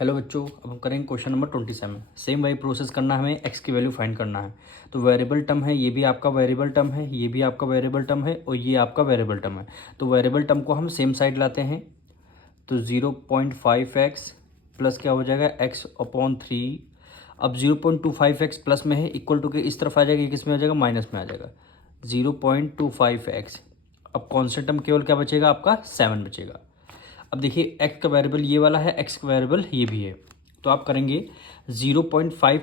Hello बच्चों, अब हम करेंगे क्वेश्चन नंबर 27। सेम वही प्रोसेस करना है, हमें एक्स की वैल्यू फाइंड करना है। तो वेरिएबल टर्म है, ये भी आपका वेरिएबल टर्म है, ये भी आपका वेरिएबल टर्म है और ये आपका वेरिएबल टर्म है। तो वेरिएबल टर्म को हम सेम साइड लाते हैं। तो 0.5x प्लस क्या हो जाएगा x/3। अब 0.25x प्लस में है, इक्वल टू के इस तरफ आ जाएगा, ये किस में आ जाएगा, माइनस में आ जाएगा 0.25x। अब कॉन्स्टेंट टर्म केवल क्या बचेगा, आपका 7 बचेगा। अब देखिए x का वेरिएबल ये वाला है, x का वेरिएबल ये भी है। तो आप करेंगे 0.5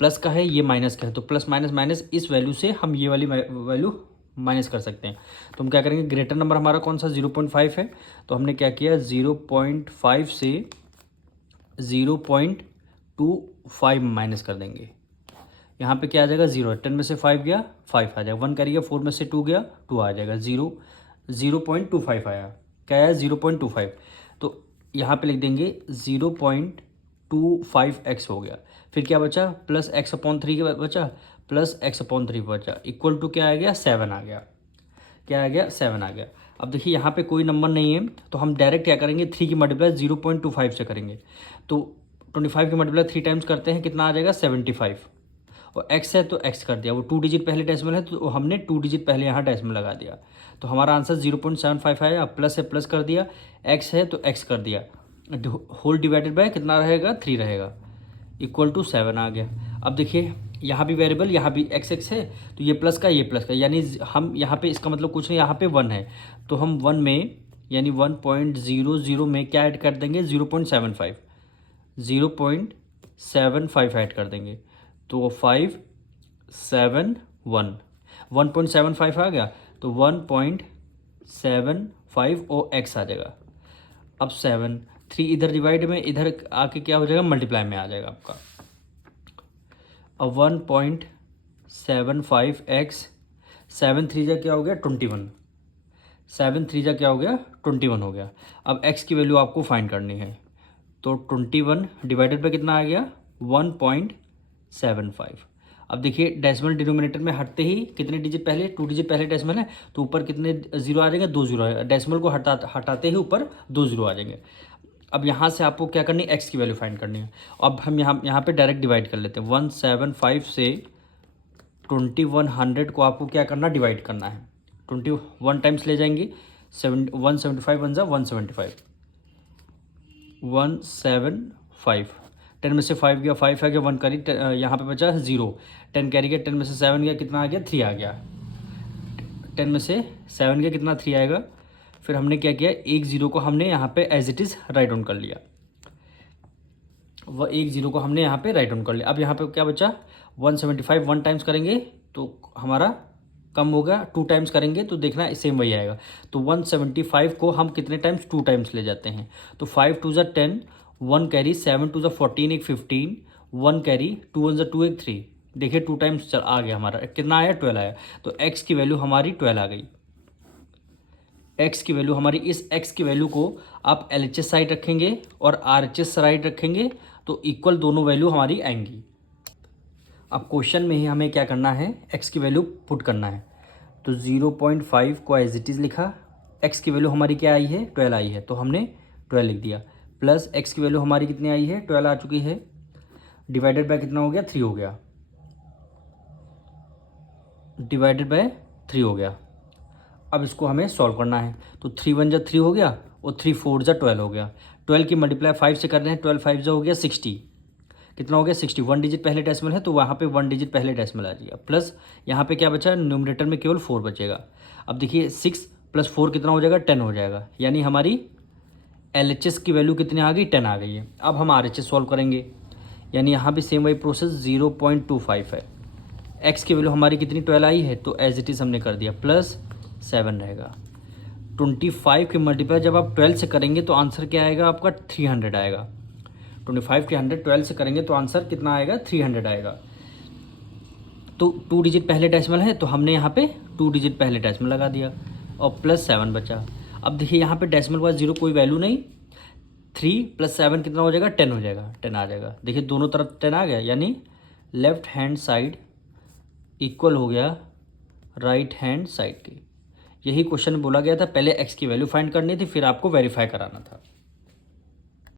प्लस का है, ये माइनस का है, तो प्लस माइनस माइनस इस वैल्यू से हम ये वाली वैल्यू माइनस कर सकते हैं। तो हम क्या करेंगे, ग्रेटर नंबर हमारा कौन सा 0.5 है, तो हमने क्या किया 0.5 से 0.25 माइनस कर देंगे। यहाँ पे क्या आ जाएगा, 0 है, 10 में से 5 गया 5 आ जाएगा, 1 करिएगा 4 में से 2 गया 2 आ जाएगा, 0.25 आया। क्या आया, 0.25। तो यहाँ पे लिख देंगे 0.25x हो गया। फिर क्या बचा, प्लस x/3 के बचा, प्लस x/3 बचा, इक्वल टू क्या आ गया, 7 आ गया। क्या आ गया, 7 आ गया। अब देखिए यहाँ पे कोई नंबर नहीं है, तो हम डायरेक्ट क्या करेंगे, 3 की मल्टीप्लाई 0.25 से करेंगे। तो 25 की मल्टीप्लाई 3 टाइम्स करते हैं, कितना आ जाएगा 75। और x है तो x कर दिया, वो 2 डिजिट पहले डेसिमल है तो हमने 2 डिजिट पहले यहाँ डेसिमल लगा दिया। तो हमारा आंसर 0.75 आया। प्लस है प्लस कर दिया, x है तो x कर दिया, होल डिवाइडेड बाय कितना रहेगा, 3 रहेगा, इक्वल टू 7 आ गया। अब देखिए यहाँ भी वेरिएबल, यहाँ भी x है, तो ये प्लस का ये प्लस का, यानी हम यहाँ पे इसका मतलब कुछ नहीं, यहाँ पे 1 है तो हम 1 में यानी 1.00 में क्या ऐड कर देंगे, 0.75 ऐड कर देंगे। तो 5 7 1 1.75 आ गया, तो 1.75 और x आ जाएगा। अब 7 3 इधर डिवाइड में, इधर आके क्या हो जाएगा, मल्टीप्लाई में आ जाएगा आपका। अब 1.75x 7 3 जा क्या हो गया, 21। 7 3 जा क्या हो गया, 21 हो गया। अब x की वैल्यू आपको फाइंड करनी है, तो 21 डिवाइडेड बाय कितना आ गया, 1.75। अब देखिए डेसिमल डिनोमिनेटर में हटते ही कितने डिजिट पहले, 2 डिजिट पहले डेसिमल है, तो ऊपर कितने जीरो आ जाएंगे, 2 जीरो आएगा। डेसिमल को हटाते ही ऊपर 2 जीरो आ जाएंगे। अब यहाँ से आपको क्या करनी है, एक्स की वैल्यू फाइंड करनी है। अब हम यहाँ पे डायरेक्ट डिवाइड कर लेते हैं। 175 से 2100 को आपको क्या करना, डिवाइड करना है। 21 टाइम्स ले जाएंगे, 175 बन जा 175 175। 10 में से 5 गया 5 आ गया, 1 करी, यहाँ पे बचा 0, 10 कैरी गया, 10 में से 7 गया, कितना आ गया, 3 आ गया। 10 में से 7 गया, कितना 3 आएगा। फिर हमने क्या किया, एक जीरो को हमने यहाँ पे as it is write down कर लिया। वह एक जीरो को हमने यहाँ पे राइट डाउन कर लिया। अब यहाँ पे क्या बचा, 175 1 टाइम्स करेंगे तो हमारा कम होगा, 2 टाइम्स करेंगे तो देखना सेम वही आएगा। तो 175 को हम कितने टाइम्स, 2 टाइम्स ले जाते हैं। तो 5 2 ज़ा 10, 1 कैरी, 7 2 ज़ा 14 एक 15, 1 कैरी, 2 1 ज़ा 2 एक 3। देखिए 2 टाइम्स आ गया, हमारा कितना आया, 12 आया। तो x की वैल्यू हमारी 12 आ गई। x की वैल्यू हमारी, इस x की वैल्यू को आप LHS साइड रखेंगे और RHS साइड रखेंगे तो इक्वल दोनों वैल्यू हमारी आएंगी। अब क्वेश्चन में ही हमें क्या करना है, x की वैल्यू पुट करना है। तो 0.5 को एज इट इज़ लिखा, x की वैल्यू हमारी क्या आई है, 12 आई है, तो हमने 12 लिख दिया। प्लस x की वैल्यू हमारी कितनी आई है, 12 आ चुकी है, डिवाइडेड बाय कितना हो गया, 3 हो गया, डिवाइडेड बाय 3 हो गया। अब इसको हमें सॉल्व करना है। तो 3 1 जा 3 हो गया और 3 4 जा 12 हो गया। 12 की मल्टीप्लाई 5 से कर रहे हैं, 12 5 जा हो गया 60, कितना हो गया 60। 1 डिजिट पहले डेसिमल है तो वहाँ पे 1 डिजिट पहले डेसिमल आ जाएगा। प्लस यहाँ पे क्या बचा, न्यूमरेटर में केवल 4 बचेगा। अब देखिए 6 + 4 कितना हो जाएगा, 10 हो जाएगा, यानी हमारी LHS की वैल्यू कितनी आ गई, 10 आ गई है। अब हम RHS सॉल्व करेंगे, यानी यहाँ भी सेम वही प्रोसेस, 0.25 है। x की वैल्यू हमारी कितनी, 12 आई है, तो एज इट इज़ हमने कर दिया, प्लस 7 रहेगा। 25 की मल्टीप्लाई जब आप 12 से करेंगे तो आंसर क्या आएगा आपका, 300 आएगा। 25 के 100 12 से करेंगे तो आंसर कितना आएगा, 300 आएगा। तो 2 डिजिट पहले डेसिमल है तो हमने यहाँ पे 2 डिजिट पहले डेसिमल लगा दिया और प्लस 7 बचा। अब देखिए यहाँ पे डेसिमल के बाद 0 कोई वैल्यू नहीं, 3 + 7 कितना हो जाएगा, 10 हो जाएगा, 10 आ जाएगा। देखिए दोनों तरफ 10 आ गया, यानी लेफ्ट हैंड साइड इक्वल हो गया राइट हैंड साइड की। यही क्वेश्चन में बोला गया था, पहले x की वैल्यू फाइंड करनी थी, फिर आपको वेरीफाई कराना था।